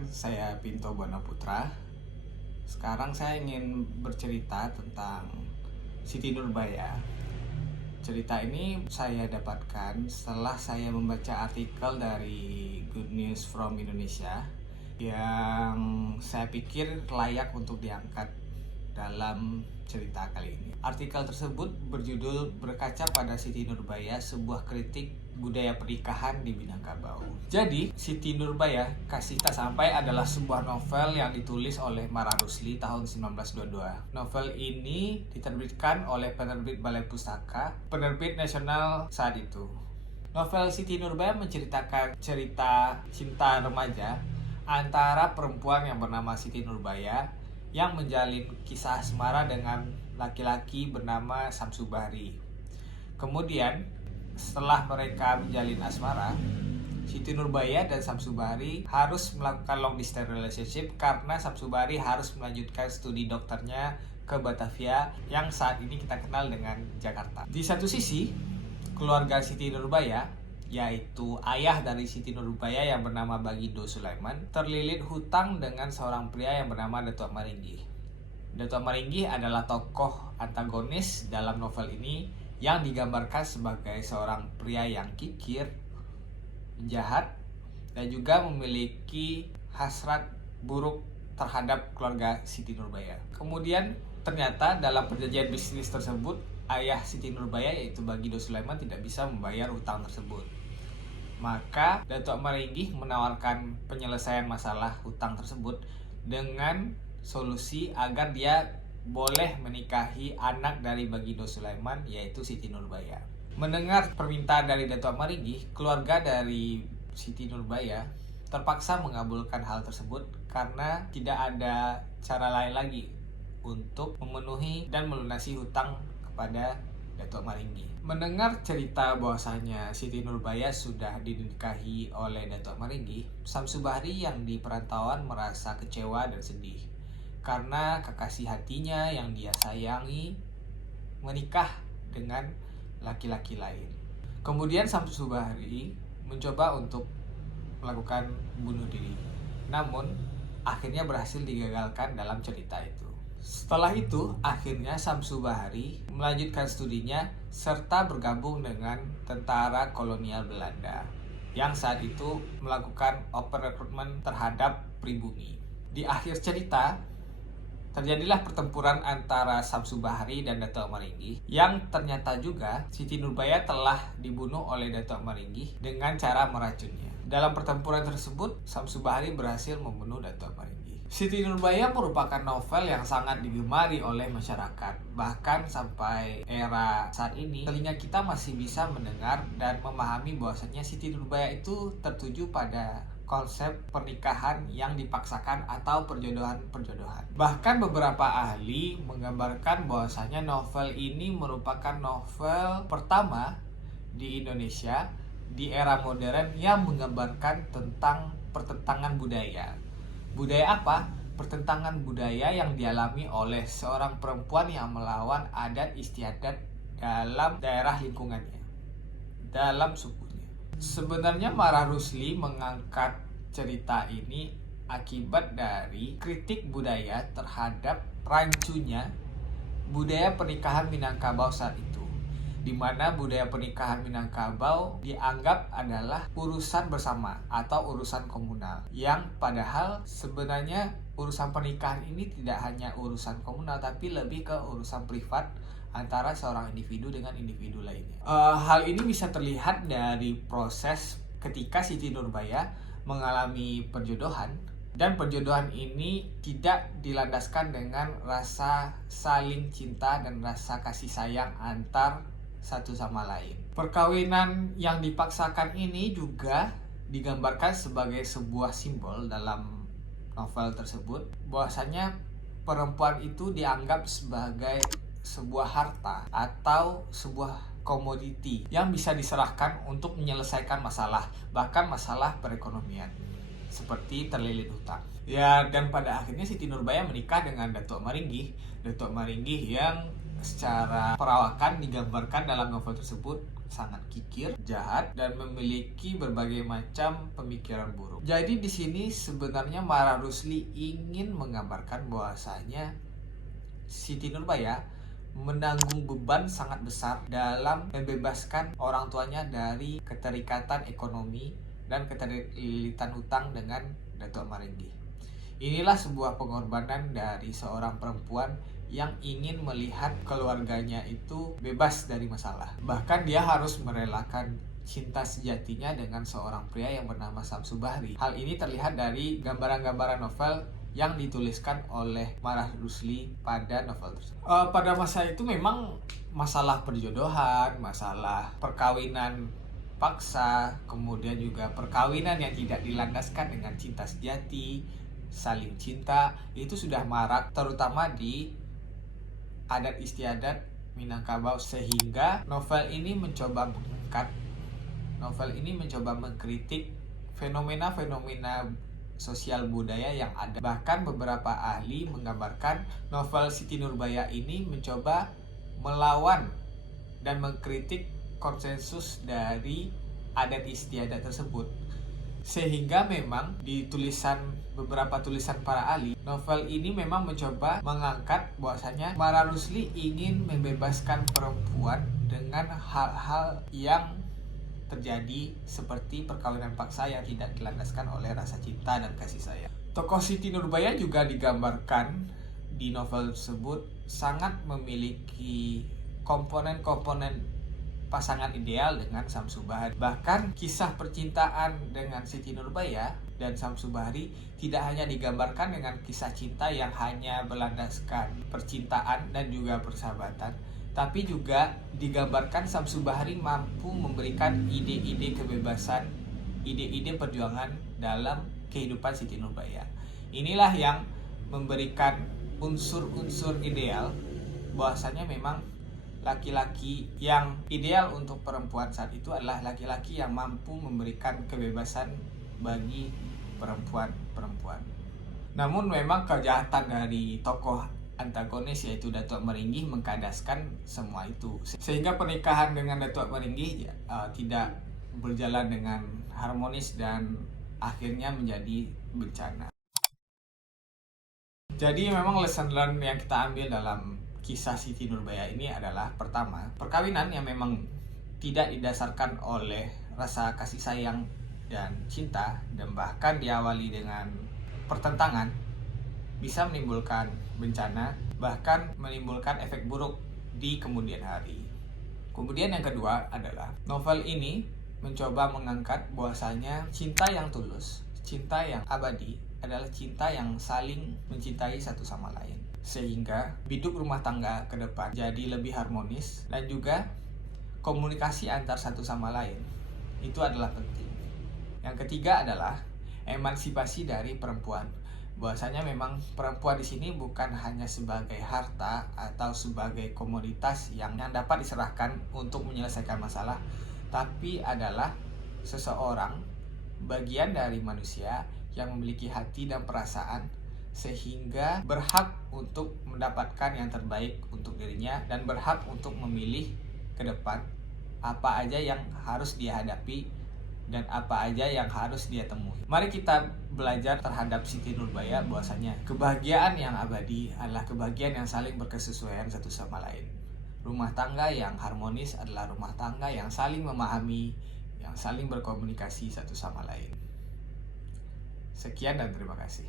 Perkenalkan, saya Pinto Bonaputra. Sekarang saya ingin bercerita tentang Siti Nurbaya. Cerita ini saya dapatkan setelah saya membaca artikel dari Good News from Indonesia yang saya pikir layak untuk diangkat dalam cerita kali ini. Artikel tersebut berjudul Berkaca pada Siti Nurbaya, sebuah kritik budaya pernikahan di Minangkabau. Jadi, Siti Nurbaya, Kasih Tak Sampai adalah sebuah novel yang ditulis oleh Mara Rusli tahun 1922. Novel ini diterbitkan oleh penerbit Balai Pustaka, penerbit nasional saat itu. Novel Siti Nurbaya menceritakan cerita cinta remaja antara perempuan yang bernama Siti Nurbaya yang menjalin kisah asmara dengan laki-laki bernama Samsu Bahri. Kemudian, setelah mereka menjalin asmara, Siti Nurbaya dan Samsu Bahri harus melakukan long distance relationship karena Samsu Bahri harus melanjutkan studi dokternya ke Batavia yang saat ini kita kenal dengan Jakarta. Di satu sisi, keluarga Siti Nurbaya, yaitu ayah dari Siti Nurbaya yang bernama Bagindo Sulaiman, terlilit hutang dengan seorang pria yang bernama Datuk Maringgi. Datuk Maringgi adalah tokoh antagonis dalam novel ini yang digambarkan sebagai seorang pria yang kikir, jahat, dan juga memiliki hasrat buruk terhadap keluarga Siti Nurbaya. Kemudian ternyata dalam perjanjian bisnis tersebut, ayah Siti Nurbaya yaitu Bagindo Sulaiman tidak bisa membayar hutang tersebut. Maka Datuk Maringgi menawarkan penyelesaian masalah hutang tersebut dengan solusi agar dia boleh menikahi anak dari Bagindo Sulaiman yaitu Siti Nurbaya. Mendengar permintaan dari Datuk Maringgi, keluarga dari Siti Nurbaya terpaksa mengabulkan hal tersebut karena tidak ada cara lain lagi untuk memenuhi dan melunasi hutang kepada Datuk Maringgi. Mendengar cerita bahwasanya Siti Nurbaya sudah dinikahi oleh Datuk Maringgi, Samsu Bahri yang di perantauan merasa kecewa dan sedih karena kekasih hatinya yang dia sayangi menikah dengan laki-laki lain. Kemudian Samsu Bahri mencoba untuk melakukan bunuh diri, namun akhirnya berhasil digagalkan dalam cerita itu. Setelah itu, akhirnya Samsu Bahri melanjutkan studinya serta bergabung dengan tentara kolonial Belanda yang saat itu melakukan open recruitment terhadap pribumi. Di akhir cerita, terjadilah pertempuran antara Samsu Bahri dan Datuk Maringgi yang ternyata juga Siti Nurbaya telah dibunuh oleh Datuk Maringgi dengan cara meracunnya. Dalam pertempuran tersebut, Samsu Bahri berhasil membunuh Datuk Maringgi. Siti Nurbaya merupakan novel yang sangat digemari oleh masyarakat. Bahkan sampai era saat ini, telinga kita masih bisa mendengar dan memahami bahwasanya Siti Nurbaya itu tertuju pada konsep pernikahan yang dipaksakan atau perjodohan. Bahkan beberapa ahli menggambarkan bahwasanya novel ini merupakan novel pertama di Indonesia di era modern yang menggambarkan tentang pertentangan budaya. Budaya apa? Pertentangan budaya yang dialami oleh seorang perempuan yang melawan adat istiadat dalam daerah lingkungannya, dalam sukunya. Sebenarnya Mara Rusli mengangkat cerita ini akibat dari kritik budaya terhadap rancunya budaya pernikahan Minangkabau saat itu, di mana budaya pernikahan Minangkabau dianggap adalah urusan bersama atau urusan komunal, yang padahal sebenarnya urusan pernikahan ini tidak hanya urusan komunal tapi lebih ke urusan privat antara seorang individu dengan individu lainnya. Hal ini bisa terlihat dari proses ketika Siti Nurbaya mengalami perjodohan, dan perjodohan ini tidak dilandaskan dengan rasa saling cinta dan rasa kasih sayang antar satu sama lain. Perkawinan yang dipaksakan ini juga digambarkan sebagai sebuah simbol dalam novel tersebut, bahwasanya perempuan itu dianggap sebagai sebuah harta atau sebuah komoditi yang bisa diserahkan untuk menyelesaikan masalah, bahkan masalah perekonomian seperti terlilit hutang. Ya, dan pada akhirnya Siti Nurbaya menikah dengan Datuk Maringgi yang secara perawakan digambarkan dalam novel tersebut sangat kikir, jahat, dan memiliki berbagai macam pemikiran buruk. Jadi di sini sebenarnya Mara Rusli ingin menggambarkan bahwasanya Siti Nurbaya menanggung beban sangat besar dalam membebaskan orang tuanya dari keterikatan ekonomi dan keterlilitan hutang dengan Datuk Maringgi. Inilah sebuah pengorbanan dari seorang perempuan yang ingin melihat keluarganya itu bebas dari masalah. Bahkan dia harus merelakan cinta sejatinya dengan seorang pria yang bernama Samsu Bahri. Hal ini terlihat dari gambaran-gambaran novel yang dituliskan oleh Mara Rusli pada novel tersebut. Pada masa itu memang masalah perjodohan, masalah perkawinan paksa, kemudian juga perkawinan yang tidak dilandaskan dengan cinta sejati, saling cinta, itu sudah marak terutama di adat istiadat Minangkabau, sehingga novel ini mencoba mengkritik fenomena-fenomena sosial budaya yang ada. Bahkan beberapa ahli menggambarkan novel Siti Nurbaya ini mencoba melawan dan mengkritik konsensus dari adat istiadat tersebut. Sehingga memang di beberapa tulisan para ahli, novel ini memang mencoba mengangkat bahwasanya Mara Rusli ingin membebaskan perempuan dengan hal-hal yang terjadi seperti perkawinan paksa yang tidak dilandaskan oleh rasa cinta dan kasih sayang. Tokoh Siti Nurbaya juga digambarkan di novel tersebut sangat memiliki komponen-komponen pasangan ideal dengan Samsu Bahri. Bahkan kisah percintaan dengan Siti Nurbaya dan Samsu Bahri tidak hanya digambarkan dengan kisah cinta yang hanya berlandaskan percintaan dan juga persahabatan, tapi juga digambarkan Samsu Bahri mampu memberikan ide-ide kebebasan, ide-ide perjuangan dalam kehidupan Siti Nurbaya. Inilah yang memberikan unsur-unsur ideal bahwasanya memang laki-laki yang ideal untuk perempuan saat itu adalah laki-laki yang mampu memberikan kebebasan bagi perempuan-perempuan. Namun memang kejahatan dari tokoh antagonis yaitu Datuk Maringgi mengkadaskan semua itu, sehingga pernikahan dengan Datuk Maringgi tidak berjalan dengan harmonis dan akhirnya menjadi bencana. Jadi memang lesson learn yang kita ambil dalam kisah Siti Nurbaya ini adalah, pertama, perkawinan yang memang tidak didasarkan oleh rasa kasih sayang dan cinta, dan bahkan diawali dengan pertentangan, bisa menimbulkan bencana, bahkan menimbulkan efek buruk di kemudian hari. Kemudian yang kedua adalah novel ini mencoba mengangkat bahwasanya cinta yang tulus, cinta yang abadi adalah cinta yang saling mencintai satu sama lain, sehingga hidup rumah tangga ke depan jadi lebih harmonis dan juga komunikasi antar satu sama lain itu adalah penting. Yang ketiga adalah emansipasi dari perempuan. Bahwasanya memang perempuan di sini bukan hanya sebagai harta atau sebagai komoditas yang dapat diserahkan untuk menyelesaikan masalah, tapi adalah seseorang, bagian dari manusia yang memiliki hati dan perasaan, sehingga berhak untuk mendapatkan yang terbaik untuk dirinya dan berhak untuk memilih ke depan apa aja yang harus dia hadapi dan apa aja yang harus dia temui. Mari kita belajar terhadap Siti Nurbaya bahwasanya kebahagiaan yang abadi adalah kebahagiaan yang saling berkesesuaian satu sama lain. Rumah tangga yang harmonis adalah rumah tangga yang saling memahami, yang saling berkomunikasi satu sama lain. Sekian dan terima kasih.